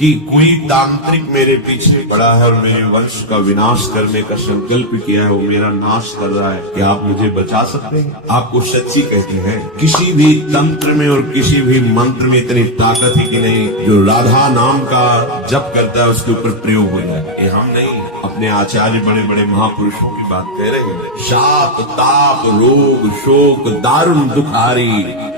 कि कोई तांत्रिक मेरे पीछे पड़ा है और मेरे वंश का विनाश करने का संकल्प किया है, वो मेरा नाश कर रहा है, क्या आप मुझे बचा सकते हैं? आपको सच्ची कहते हैं, किसी भी तंत्र में और किसी भी मंत्र में इतनी ताकत है कि नहीं जो राधा नाम का जप करता है उसके ऊपर प्रयोग हो जाए। ये हम नहीं, अपने आचार्य बड़े बड़े महापुरुषों की बात कह रहे हैं। शाप ताप रोग शोक दारुण दुखारी,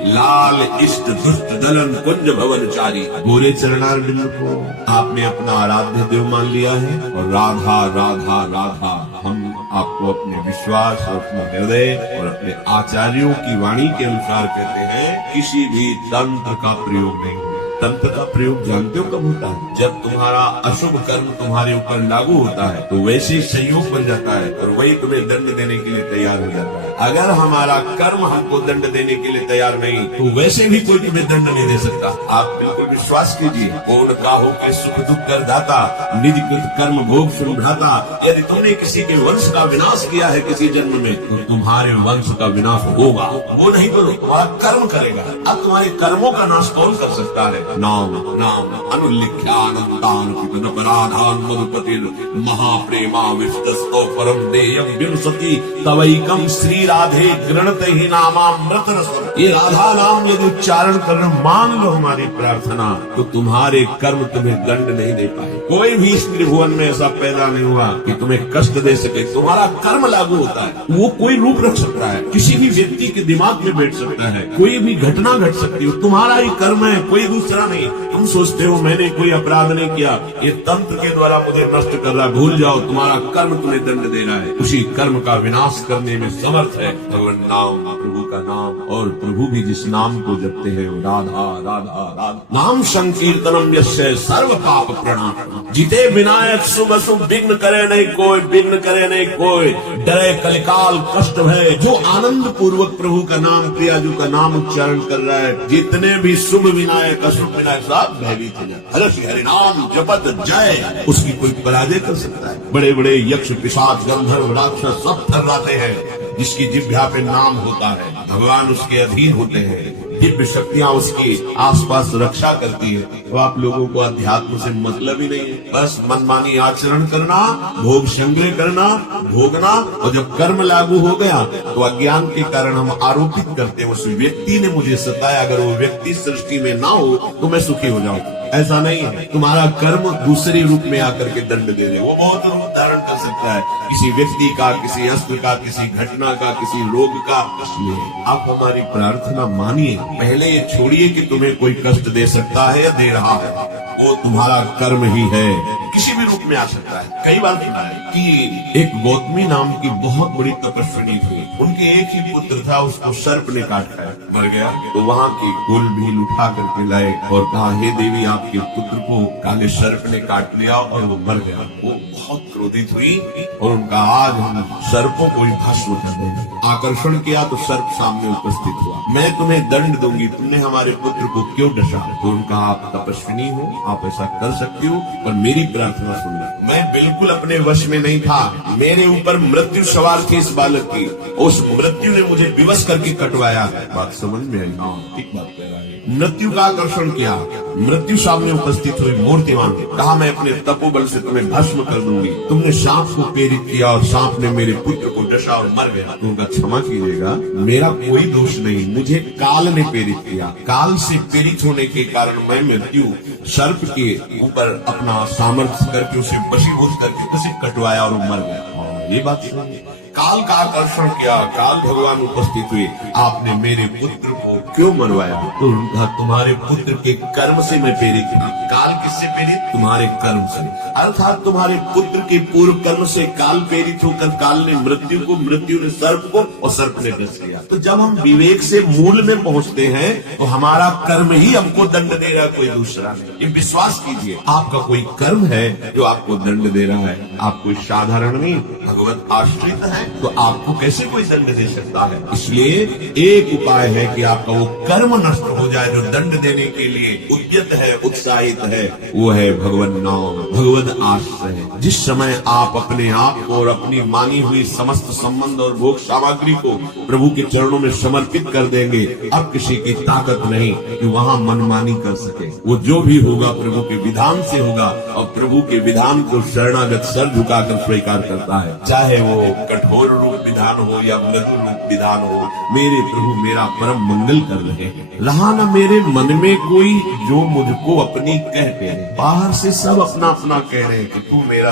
लाल इष्ट दुष्ट दलन कुंज भवनचारी। गोरे चरणारविंद को आपने अपना आराध्य देव मान लिया है और राधा राधा राधा हम आपको अपने विश्वास और अपने हृदय और अपने आचार्यों की वाणी के अनुसार कहते हैं, किसी भी तंत्र का प्रयोग नहीं। तंत्र का प्रयोग जानते हो कब होता है? जब तुम्हारा अशुभ कर्म तुम्हारे ऊपर लागू होता है तो वैसे संयोग बन जाता है और वही तुम्हें दंड देने के लिए तैयार हो जाता है। अगर हमारा कर्म हमको दंड देने के लिए तैयार नहीं तो वैसे भी कोई तुम्हें दंड नहीं दे सकता। आप बिल्कुल विश्वास कीजिए, पूर्ण काहो के सुख दुख कर दाता, निज कृत कर्म भोग सुनभ्राता। यदि तुमने किसी के वंश का विनाश किया है किसी जन्म में तो तुम्हारे वंश का विनाश होगा। वो नहीं तो तुम्हारा कर्म करेगा। अब तुम्हारे कर्मों का नाश कौन कर सकता है? नाम नाम अनुल्लिख्यानंतान अपराधान मधुपतिर महाप्रेमा विष्टस्तो परम देयम विंसति तवैकम श्री राधे गृणत ही नामामृत रसम। ये राधा नाम यदि उच्चारण कर मान लो हमारी प्रार्थना तो तुम्हारे कर्म तुम्हें दंड नहीं दे पाए। कोई भी इस त्रिभुवन में ऐसा पैदा नहीं हुआ कि तुम्हें कष्ट दे सके। तुम्हारा कर्म लागू होता है, वो कोई रूप रख सकता है, किसी भी व्यक्ति के दिमाग में बैठ सकता है, कोई भी घटना घट सकती है, तुम्हारा ही कर्म है, कोई दूसरा नहीं। तुम सोचते हो मैंने कोई अपराध नहीं किया, ये तंत्र के द्वारा मुझे नष्ट कर रहा है। भूल जाओ, तुम्हारा कर्म तुम्हें दंड दे रहा है। उसी कर्म का विनाश करने में समर्थ है भगवान नाम, प्रभु का नाम। और प्रभु भी जिस नाम को जपते हैं वो राधा राधा राधा। नाम संकीर्तनम यस्य सर्व पाप प्रणाम, जिते विनायक शुभ शुभ विघ्न करे नहीं कोई, विघ्न करे नहीं कोई, डरे कलिकाल कष्ट है। जो आनंद पूर्वक प्रभु का नाम प्रियाजू का नाम उच्चारण कर रहा है, जितने भी शुभ विनायक अशुभ विनायक सब भयभीत हो जाए। हरि हरि नाम जपत जय, उसकी कोई पराजय कर सकता है? बड़े बड़े यक्ष पिशाच गंधर्व राक्षस सब थर्राते हैं। जिसकी जिह्वा पे नाम होता है भगवान उसके अधीन होते हैं, दिव्य शक्तियां उसकी आसपास रक्षा करती है। तो आप लोगों को अध्यात्म से मतलब ही नहीं है, बस मनमानी आचरण करना, भोग संग्रह करना, भोगना। और जब कर्म लागू हो गया तो अज्ञान के कारण हम आरोपित करते हैं उस व्यक्ति ने मुझे सताया। अगर वो व्यक्ति सृष्टि में ना हो तो मैं सुखी हो जाऊं। ऐसा नहीं है, तुम्हारा कर्म दूसरे रूप में आकर के दंड दे दे। वो बहुत रूप धारण कर सकता है, किसी व्यक्ति का, किसी अस्त्र का, किसी घटना का, किसी रोग का। इसलिए आप हमारी प्रार्थना मानिए। पहले ये छोड़िए कि तुम्हें कोई कष्ट दे सकता है या दे रहा है, वो तुम्हारा कर्म ही है, किसी भी रूप में आ सकता है। कई बार सुना है कि एक गौतमी नाम की बहुत बड़ी तपस्विनी थी, उनके एक ही पुत्र था, उसको सर्प ने काट खाया, मर गया। तो वहाँ की कुल भील उठा करके लाए और कहा, हे देवी आपके पुत्र को काले सर्प ने काट लिया और वो मर गया। वो बहुत क्रोधित हुई और उनका आज हम सर्पों को ही भस्म कर देंगे। आकर्षण किया तो सर्प सामने उपस्थित हुआ, मैं तुम्हें दंड दूंगी, तुमने हमारे पुत्र को क्यों डसा? तो उनका आप तपस्विनी हो, आप ऐसा कर सकती हो, पर मेरी प्रार्थना सुनना। मैं बिल्कुल अपने वश में नहीं था, मेरे ऊपर मृत्यु सवार थी इस बालक की, उस मृत्यु ने मुझे विवश करके कटवाया। बात समझ में आई? हाँ, ठीक बात कह रहा है। मृत्यु का आकर्षण किया, मृत्यु सामने उपस्थित हुई मूर्तिमान, कहा मैं अपने तपोबल से तुम्हें भस्म कर दूंगी। तुमने सांप को प्रेरित किया और सांप ने मेरे पुत्र को डसा और मर गया। तुमका क्षमा कीजिएगा, मेरा कोई दोष नहीं, मुझे काल ने प्रेरित किया। काल से प्रेरित होने के कारण मैं मृत्यु सर्प के ऊपर अपना सामर्थ्य करके उसे वशीभूत करके उसे कटवाया और मर गया। ये बात सुनिए, काल का आकर्षण किया, काल भगवान उपस्थित हुए, आपने मेरे पुत्र को क्यों मरवाया? तो तुम्हारे पुत्र के कर्म से मैं प्रेरित हूँ। काल किससे प्रेरित? तुम्हारे कर्म से, अर्थात तुम्हारे पुत्र के पूर्व कर्म से काल प्रेरित होकर काल ने मृत्यु को, मृत्यु ने सर्प को और सर्प ने डस लिया। तो जब हम विवेक से मूल में पहुंचते हैं तो हमारा कर्म ही हमको दंड दे रहा है, कोई दूसरा नहीं। ये विश्वास कीजिए, आपका कोई कर्म है जो आपको दंड दे रहा है, आप कोई साधारण नहीं भगवत आश्रित है, तो आपको कैसे कोई दंड दे सकता है? इसलिए एक उपाय है कि आपका वो कर्म नष्ट हो जाए जो दंड देने के लिए उद्यत है, उत्साहित है, वो है भगवत नाम, भगवत आश्रय। जिस समय आप अपने आप को और अपनी मानी हुई समस्त संबंध और भोग सामग्री को प्रभु के चरणों में समर्पित कर देंगे, अब किसी की ताकत नहीं कि वहां मनमानी कर सके। वो जो भी होगा प्रभु के विधान से होगा, और प्रभु के विधान को शरणागत सर झुकाकर स्वीकार करता है, चाहे वो कठोर रूप विधान हो या मृदु रूप विधान हो। मेरे प्रभु मेरा परम मंगल कर रहे हैं। रहा न मेरे मन में कोई जो मुझको अपनी कहते हैं। बाहर से सब अपना अपना कह रहे हैं कि तू मेरा,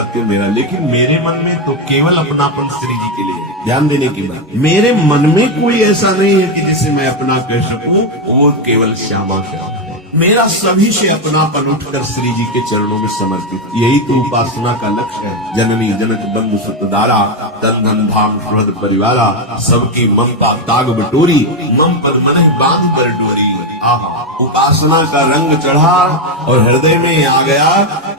लेकिन मेरे मन में तो केवल अपनापन श्री जी के लिए। ध्यान देने की बात, मेरे मन में कोई ऐसा नहीं है कि जिसे मैं अपना कह सकूं, वो केवल श्यामा श्याम है। मेरा सभी से अपनापन उठकर श्री जी के चरणों में समर्पित। यही तो उपासना का लक्ष्य है। जननी जनक बंधु सुतदारा, तन धन धाम सुहृद परिवारा, सबकी ममता ताग बटोरी, मम पर मन बांध कर डोरी। आहा, उपासना का रंग चढ़ा और हृदय में आ गया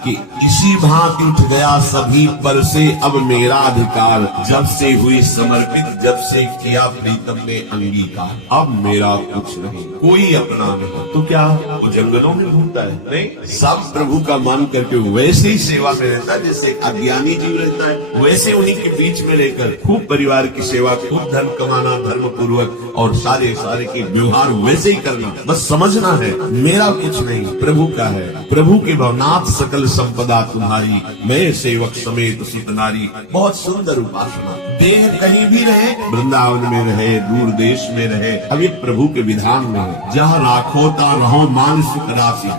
कि इसी भांति उठ गया सभी पर से अब मेरा अधिकार। जब से हुई समर्पित, जब से किया प्रीतम ने अंगीकार, अब मेरा कुछ नहीं, कोई अपना नहीं। तो क्या वो जंगलों में घूमता है? नहीं, सब प्रभु का मान करके वैसे ही सेवा में रहता है जैसे अज्ञानी जीव रहता है। वैसे उन्हीं के बीच में रहकर खूब परिवार की सेवा, खूब धन कमाना धर्म पूर्वक, और सारे के व्यवहार वैसे ही करना। बस समझना है मेरा कुछ नहीं, प्रभु का है। प्रभु के भवनाथ सकल संपदा तुम्हारी, मैं सेवक समेत सुत नारी। बहुत सुंदर उपासना। देह कहीं भी रहे, वृंदावन में रहे, दूर देश में रहे, अब ये प्रभु के विधान में है। जहाँ राखो ता रहो मान सुख राशि।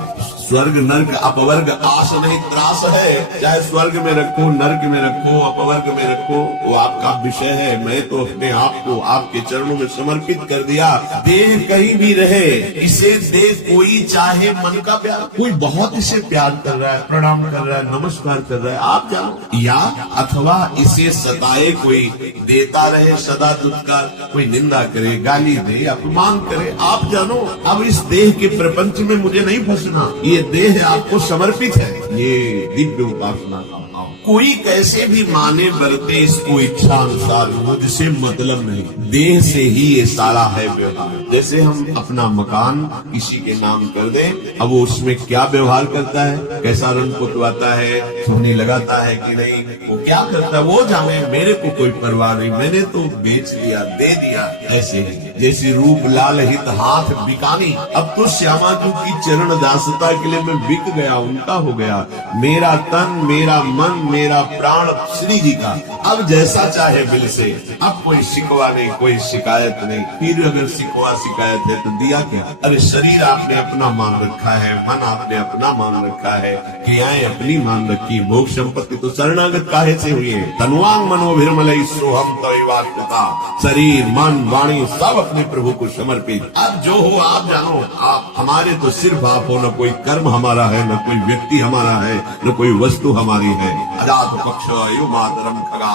स्वर्ग नर्क अपवर्ग आस नहीं त्रास है। चाहे स्वर्ग में रखो, नर्क में रखो, अपवर्ग में रखो, वो आपका विषय है। मैं तो अपने आप को आपके चरणों में समर्पित कर दिया। देह कहीं भी रहे, इसे दे कोई चाहे मन का प्यार। कोई बहुत इसे प्यार कर रहा है, प्रणाम कर रहा है, नमस्कार कर रहा है, आप जानो। या अथवा इसे सताए कोई, देता रहे सदा दुत्कार, कोई निंदा करे, गाली दे, अपमान करे, आप जानो। अब इस देह के प्रपंच में मुझे नहीं फंसना। ये देह आपको समर्पित है। ये दिव्य उपासना का भाव। कोई कैसे भी माने बरते इसको इच्छा अनुसार, मुझसे मतलब नहीं। देह से ही ये सारा है व्यवहार। जैसे हम अपना मकान किसी के नाम कर दें, अब वो उसमें क्या व्यवहार करता है, कैसा रंग पुतवाता है, सोने लगाता है कि नहीं, वो क्या करता है वो जाने, मेरे को कोई परवाह नहीं, मैंने तो बेच लिया, दे दिया। ऐसे जैसे रूप लाल हित हाथ बिकानी। अब तो श्यामा जी की चरण दासता के लिए मैं बिक गया, उनका हो गया। मेरा तन, मेरा मन, मेरा प्राण श्री जी का। अब जैसा चाहे बिल से। अब कोई शिकवा नहीं, कोई शिकायत नहीं। फिर अगर शिकवा शिकायत है तो दिया क्या? अरे शरीर आपने अपना मान रखा है, मन आपने अपना मान रखा है, क्रियाएं अपनी मान रखी, भोग संपत्ति तो शरणागत काहे से हुई है। तनुवांग मनोभिर्मलई सोहम तैवात्मता। शरीर मन वाणी सब अपने प्रभु को समर्पित। अब जो हो आप जानो। आप हमारे तो सिर्फ आप हो, न कोई कर्म हमारा है, न कोई व्यक्ति हमारा है, न कोई वस्तु हमारी है। अजात पक्ष अयो मातरम खगा।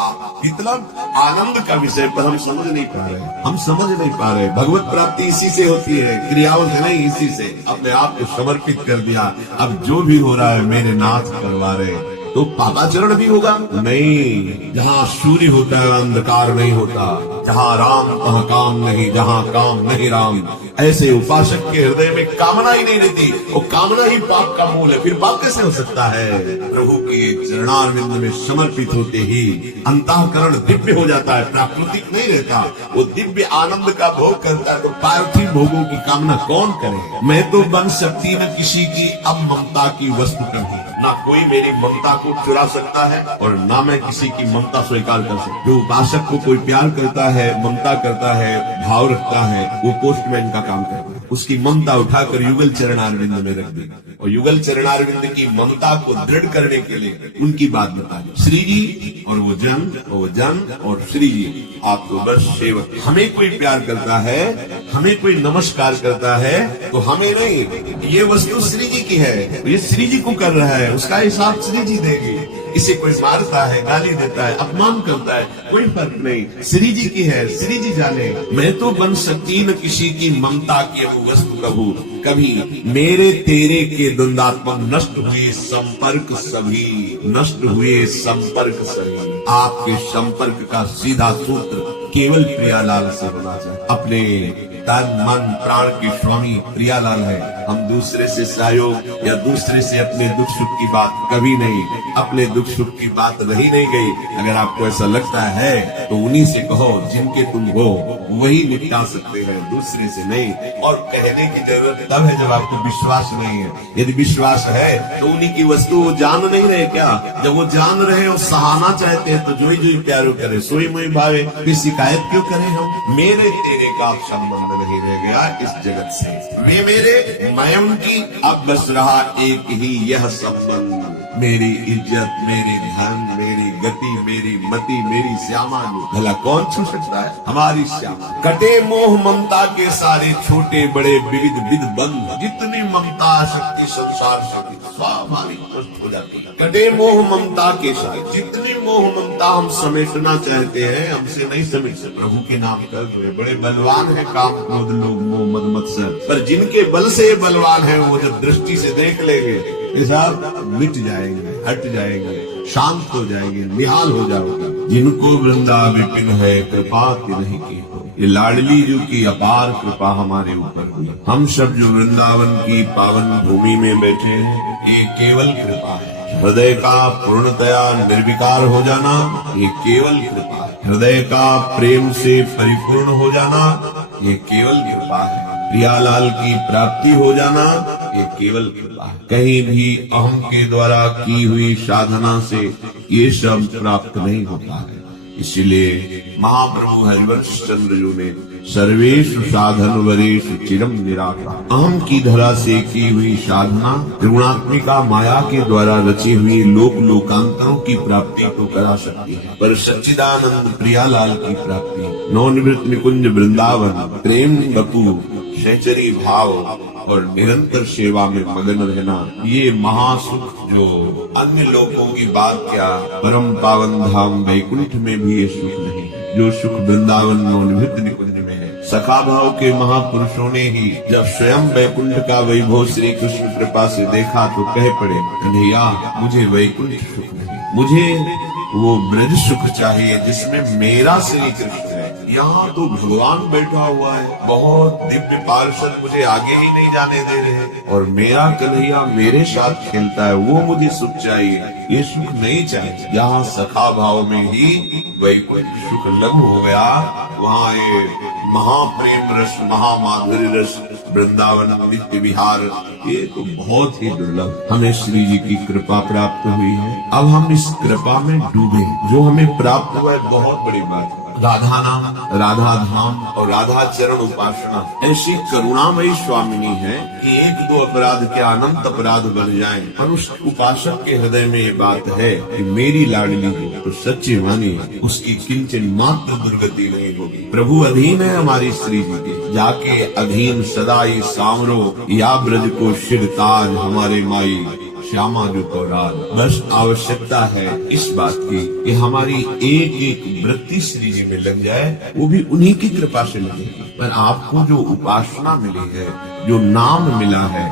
इतना आनंद का विषय पर हम समझ नहीं पा रहे। भगवत प्राप्ति इसी से होती है, क्रियाओं से नहीं, इसी से। अपने आप को समर्पित कर दिया। अब जो भी हो रहा है मेरे नाथ करवा रहे। तो पापाचरण भी होगा नहीं। जहाँ सूर्य होता है अंधकार नहीं होता। जहाँ राम तहाँ काम नहीं, जहाँ काम नहीं राम। ऐसे उपासक के हृदय में कामना ही नहीं रहती। वो कामना ही पाप का मूल है। फिर पाप कैसे हो सकता है? प्रभु के चरणारविंद में समर्पित होते ही अंतःकरण दिव्य हो जाता है, प्राकृतिक नहीं रहता। वो दिव्य आनंद का भोग करता है। तो पार्थिव भोगों की कामना कौन करे? मैं तो बन सकती न किसी की अब ममता की वस्तु कभी। ना कोई मेरी ममता को चुरा सकता है और ना मैं किसी की ममता स्वीकार कर सकता। जो उपासक को कोई प्यार करता है, ममता करता है, भाव रखता है, वो पोस्टमैन का काम करता है। उसकी ममता उठाकर युगल चरणारविंद में रख दी और युगल चरणारविंद की ममता को दृढ़ करने के लिए उनकी बात बताई। श्री जी और वो जन और श्री जी, आपको बस सेवक। हमें कोई प्यार करता है, हमें कोई नमस्कार करता है तो हमें नहीं, ये वस्तु श्री जी की है, ये श्री जी को कर रहा है, उसका हिसाब श्री जी देगी। इसे कोई मारता है, गाली देता है, अपमान करता है, कोई फर्क नहीं, श्री जी की है, श्री जी जाने। मैं तो बन सकती न किसी की ममता की वो वस्तु कभू कभी। मेरे तेरे के द्वंद्वात्मक नष्ट हुए संपर्क सभी, नष्ट हुए संपर्क सभी। आपके संपर्क का सीधा सूत्र केवल प्रियालाल से होना चाहिए। अपने तन मन प्राण के स्वामी प्रियालाल है। हम दूसरे से सहयोग या दूसरे से अपने दुख सुख की बात कभी नहीं, अपने दुख सुख की बात रही नहीं गई। अगर आपको ऐसा लगता है तो उन्हीं से कहो जिनके तुम हो, वही निपटा सकते हैं, दूसरे से नहीं। और कहने की जरूरत तब है जब आपको विश्वास नहीं है। यदि विश्वास है तो उन्हीं की वस्तु वो जान नहीं रहे क्या? जब वो जान रहे और सहाना चाहते हैं तो जोई जोई प्यारो करे, सोई मोई भावे, फिर शिकायत क्यों करें हम? मेरे तेरे का संबंध नहीं रह गया इस जगत से, वे मेरे मैं उनकी, अब बस रहा एक ही यह संबंध। मेरी इज्जत, मेरी धन, मेरी गति, मेरी मति, मेरी श्यामा भला कौन छू सकता है? हमारी श्यामा। कटे मोह ममता के सारे छोटे बड़े विविध विध बंध, जितनी ममता शक्ति संसार शक्ति स्वाभाविक नष्ट हो जाती है। कटे मोह ममता के सारे, जितनी मोह ममता हम समेटना चाहते हैं हमसे नहीं समेट सकते। प्रभु के नाम कर रहे बड़े बलवान है काम क्रोध लोभ मोह मद मत्सर, पर जिनके बल से बलवान है वो जब दृष्टि से देख लेंगे ये सब मिट जाएंगे, हट जाएंगे, शांत हो जाएंगे, निहाल हो जाओगे। जिनको वृंदावन विपिन है कृपा नहीं की हो, ये लाडली जी की अपार कृपा हमारे ऊपर हुई। हम सब जो वृंदावन की पावन भूमि में बैठे हैं ये केवल कृपा है। हृदय का पूर्णतया निर्विकार हो जाना ये केवल कृपा है। हृदय का प्रेम से परिपूर्ण हो जाना ये केवल कृपा है। प्रियालाल की प्राप्ति हो जाना ये केवल कृपा है। कहीं भी अहम के द्वारा की हुई साधना से ये सब प्राप्त नहीं होता है। इसलिए महाप्रभु हरिवंश चंद्र जी ने सर्वेषु साधन वरेषु चिरम निराशा, अहम की धरा से की हुई साधना त्रिगुणात्मिका माया के द्वारा रची हुई लोक लोकांतरों की प्राप्ति को करा सकती है, पर सच्चिदानंद प्रियालाल की प्राप्ति नवनिवृत्त निकुंज वृंदावन प्रेम बपू सहचरी भाव और निरंतर सेवा में मगन रहना ये महासुख जो अन्य लोगों की बात क्या परम पावन धाम वैकुंठ में भी ये सुख नहीं, जो सुख वृंदावन नवनिवृत्त निकुंज में है। सखा भाव के महापुरुषों ने ही जब स्वयं वैकुंठ का वैभव श्री कृष्ण कृपा से देखा तो कह पड़े कन्हैया मुझे वैकुंठ सुख नहीं, मुझे वो ब्रज सुख चाहिए जिसमें मेरा श्री कृष्ण है। यहाँ तो भगवान बैठा हुआ है, बहुत दिव्य पार्षद मुझे आगे ही नहीं जाने दे रहे और मेरा कन्हैया मेरे साथ खेलता है, वो मुझे सुख चाहिए, ये सुख नहीं चाहिए। यहाँ सखा भाव में ही वैकुंठ सुख लघु हो गया, वहाँ ये महाप्रेम रस महामाधुर्य रस वृंदावन नित्य विहार ये तो बहुत ही दुर्लभ। हमें श्री जी की कृपा प्राप्त हुई है, अब हम इस कृपा में डूबे। जो हमें प्राप्त हुआ है बहुत बड़ी बात है। राधा नाम, राधा धाम और राधा चरण उपासना ऐसी करुणामयी स्वामिनी है कि एक दो अपराध के अनंत अपराध बन जाएं, पर उस उपासक के हृदय में ये बात है कि मेरी लाडली तो सच्ची मानी उसकी किंचन मात्र दुर्गति नहीं होगी। प्रभु अधीन है हमारी श्री जी के, जाके अधीन सदाई सामरो या ब्रज को शिरताज हमारे माई श्यामा जो कौराल। बस आवश्यकता है इस बात की कि हमारी एक एक वृत्ति श्री जी में लग जाए, वो भी उन्हीं की कृपा से लगेगी। पर आपको जो उपासना मिली है, जो नाम मिला है,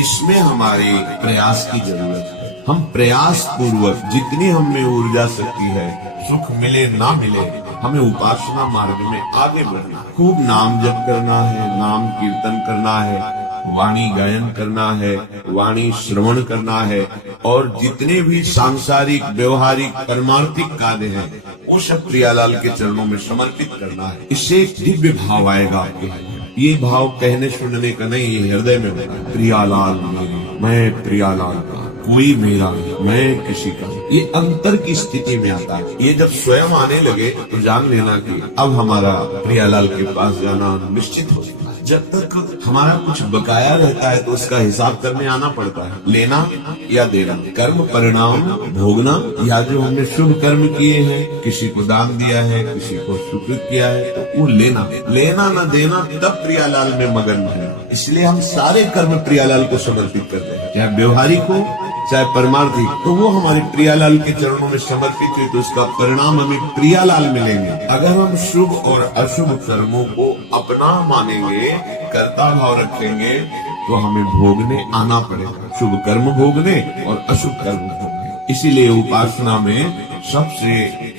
इसमें हमारे प्रयास की जरूरत है। हम प्रयास पूर्वक जितनी हमें ऊर्जा शक्ति है, सुख मिले ना मिले, हमें उपासना मार्ग में आगे बढ़ना, खूब नाम जप करना है, नाम कीर्तन करना है, वाणी गायन करना है, वाणी श्रवण करना है और जितने भी सांसारिक व्यवहारिक परमार्थिक कार्य हैं वो सब प्रियालाल के चरणों में समर्पित करना है। इससे एक दिव्य भाव आएगा आपके। ये भाव कहने सुनने का नहीं, ये हृदय में होता है। प्रियालाल मेरी, मैं प्रियालाल का, कोई मेरा नहीं, मैं किसी का। ये अंतर की स्थिति में आता है। ये जब स्वयं आने लगे तो जान लेना कि अब हमारा प्रियालाल के पास जाना निश्चित हो जाता है। जब तक हमारा कुछ बकाया रहता है तो उसका हिसाब करने आना पड़ता है, लेना या देना, कर्म परिणाम भोगना, या जो हमने शुभ कर्म किए हैं, किसी को दान दिया है, किसी को सुकृत किया है, तो वो लेना न देना तब प्रियालाल में मगन है। इसलिए हम सारे कर्म प्रियालाल को समर्पित करते हैं, चाहे व्यवहारिक हो चाहे परमार्थिक, तो वो हमारे प्रियालाल के चरणों में समर्पित हुई तो उसका परिणाम हमें प्रियालाल मिलेंगे। अगर हम शुभ और अशुभ कर्मों को अपना मानेंगे, कर्ता भाव रखेंगे, तो हमें भोगने आना पड़ेगा, शुभ कर्म भोगने और अशुभ कर्म भोगने। इसीलिए उपासना में सबसे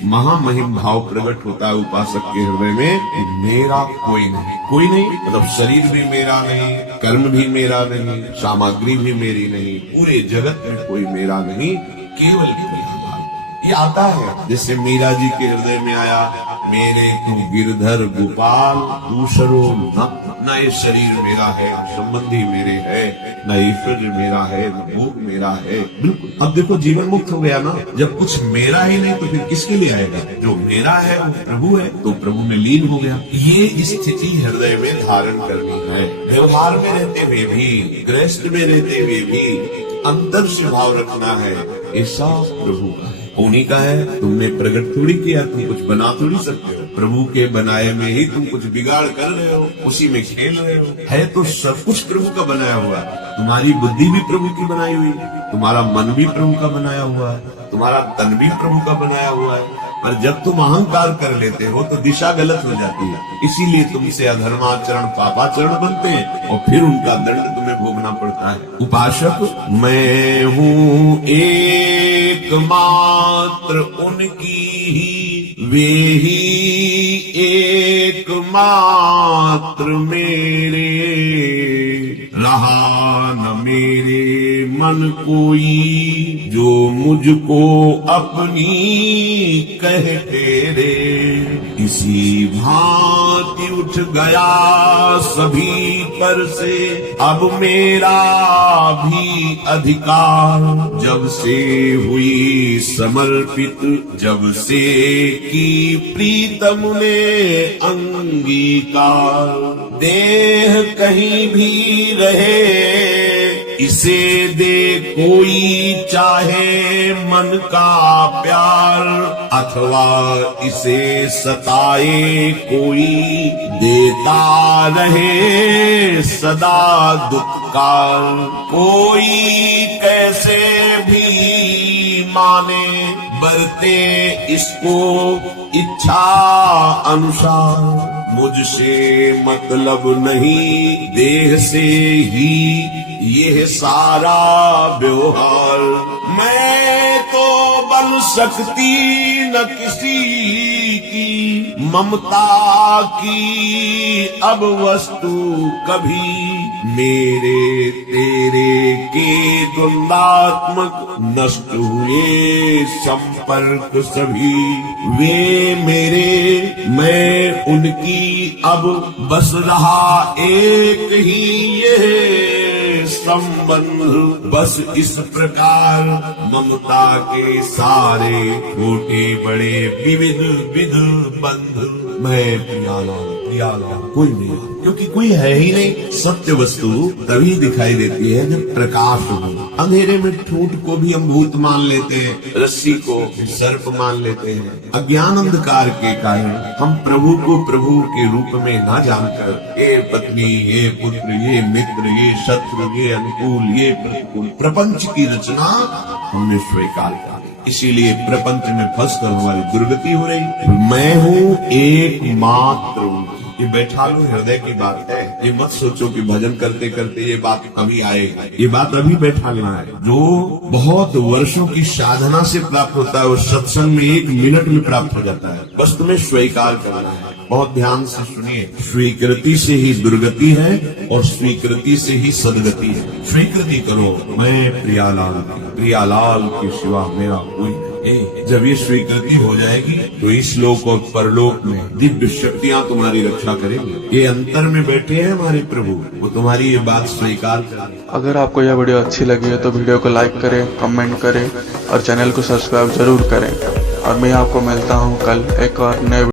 महामहिम भाव प्रकट होता है उपासक के हृदय में कि मेरा कोई नहीं। कोई नहीं मतलब शरीर भी मेरा नहीं, कर्म भी मेरा नहीं, सामग्री भी मेरी नहीं, पूरे जगत में कोई मेरा नहीं, केवल ये आता है। जैसे मीरा जी के हृदय में आया, मेरे तो गिरधर गोपाल दूसरो न ये शरीर मेरा है, संबंधी मेरे है, न ऐश्वर्य मेरा है, न भोग मेरा है। बिल्कुल। अब देखो जीवन मुक्त हो गया ना। जब कुछ मेरा ही नहीं तो फिर किसके लिए आएगा? जो मेरा है वो प्रभु है, तो प्रभु में लीन हो गया। ये स्थिति हृदय में धारण करनी है। व्यवहार में रहते हुए भी, गृहस्थ में रहते हुए भी अंतर से भाव रखना है। ऐसा प्रभु का है, उन्हीं का है। तुमने प्रकट थोड़ी किया, तुम कुछ बना थोड़ी सकते हो। प्रभु के बनाए में ही तुम कुछ बिगाड़ कर रहे हो, उसी में खेल रहे हो। है तो सब कुछ प्रभु का बनाया हुआ। तुम्हारी बुद्धि भी प्रभु की बनाई हुई, तुम्हारा मन भी प्रभु का बनाया हुआ है, तुम्हारा तन भी प्रभु का बनाया हुआ है। और जब तुम अहंकार कर लेते हो तो दिशा गलत हो जाती है। इसीलिए तुमसे अधर्माचरण पापाचरण बनते हैं और फिर उनका दंड तुम्हें भोगना पड़ता है। उपासक मैं हूँ एकमात्र उनकी ही, वे ही एकमात्र मेरे, रहा न मेरे मन कोई, जो मुझको अपनी कहते रे। इसी भांति उठ गया सभी पर से अब मेरा भी अधिकार। जब से हुई समर्पित, जब से की प्रीतम ने अंगीकार, देह कहीं भी रहे इसे दे कोई चाहे मन का प्यार, अथवा इसे सताए कोई देता रहे सदा दुत्कार। कोई कैसे भी माने बरते इसको इच्छा अनुसार, मुझसे मतलब नहीं देह से ही यह सारा व्यवहार। मैं तो बन सकती न किसी की ममता की अब वस्तु कभी, मेरे तेरे के द्वंद्वात्मक नष्ट हुए संपर्क सभी। वे मेरे मैं उनकी अब बस रहा एक ही ये संबंध। बस इस प्रकार ममता के सारे छोटे बड़े विविध विध बंध। मैं प्रियाला कोई नहीं, क्योंकि कोई है ही नहीं। सत्य वस्तु तभी दिखाई देती है जब प्रकाश हो। अंधेरे में ठूठ को भी हम भूत मान लेते हैं, रस्सी को सर्प मान लेते हैं। अज्ञान अंधकार के कारण हम प्रभु को प्रभु के रूप में न जानकर ये पत्नी, ये पुत्र, ये मित्र, ये शत्रु, ये अनुकूल, ये प्रतिकूल प्रपंच की रचना हमने स्वीकार कर। इसीलिए प्रपंच में फंसकर हमारी दुर्गति हो रही। मैं हूँ एकमात्र। ये बैठा लो, हृदय की बात है। ये मत सोचो कि भजन करते करते ये बात अभी आएगा। ये बात अभी बैठाना है। जो बहुत वर्षों की साधना से प्राप्त होता है वो सत्संग में 1 मिनट में प्राप्त हो जाता है। बस तुम्हें स्वीकार करना है। बहुत ध्यान से सुनिए। स्वीकृति से ही दुर्गति है और स्वीकृति से ही सदगति है। स्वीकृति करो, मैं प्रियालाल के सिवा मेरा कोई नहीं। जब ये स्वीकृति हो जाएगी तो इस लोक और परलोक में दिव्य शक्तियां तुम्हारी रक्षा करेंगी। ये अंतर में बैठे हैं हमारे प्रभु, वो तुम्हारी ये बात स्वीकार करेंगे। अगर आपको यह वीडियो अच्छी लगी है तो वीडियो को लाइक करें, कमेंट करें और चैनल को सब्सक्राइब जरूर करें। और मैं आपको मिलता हूँ कल एक और नए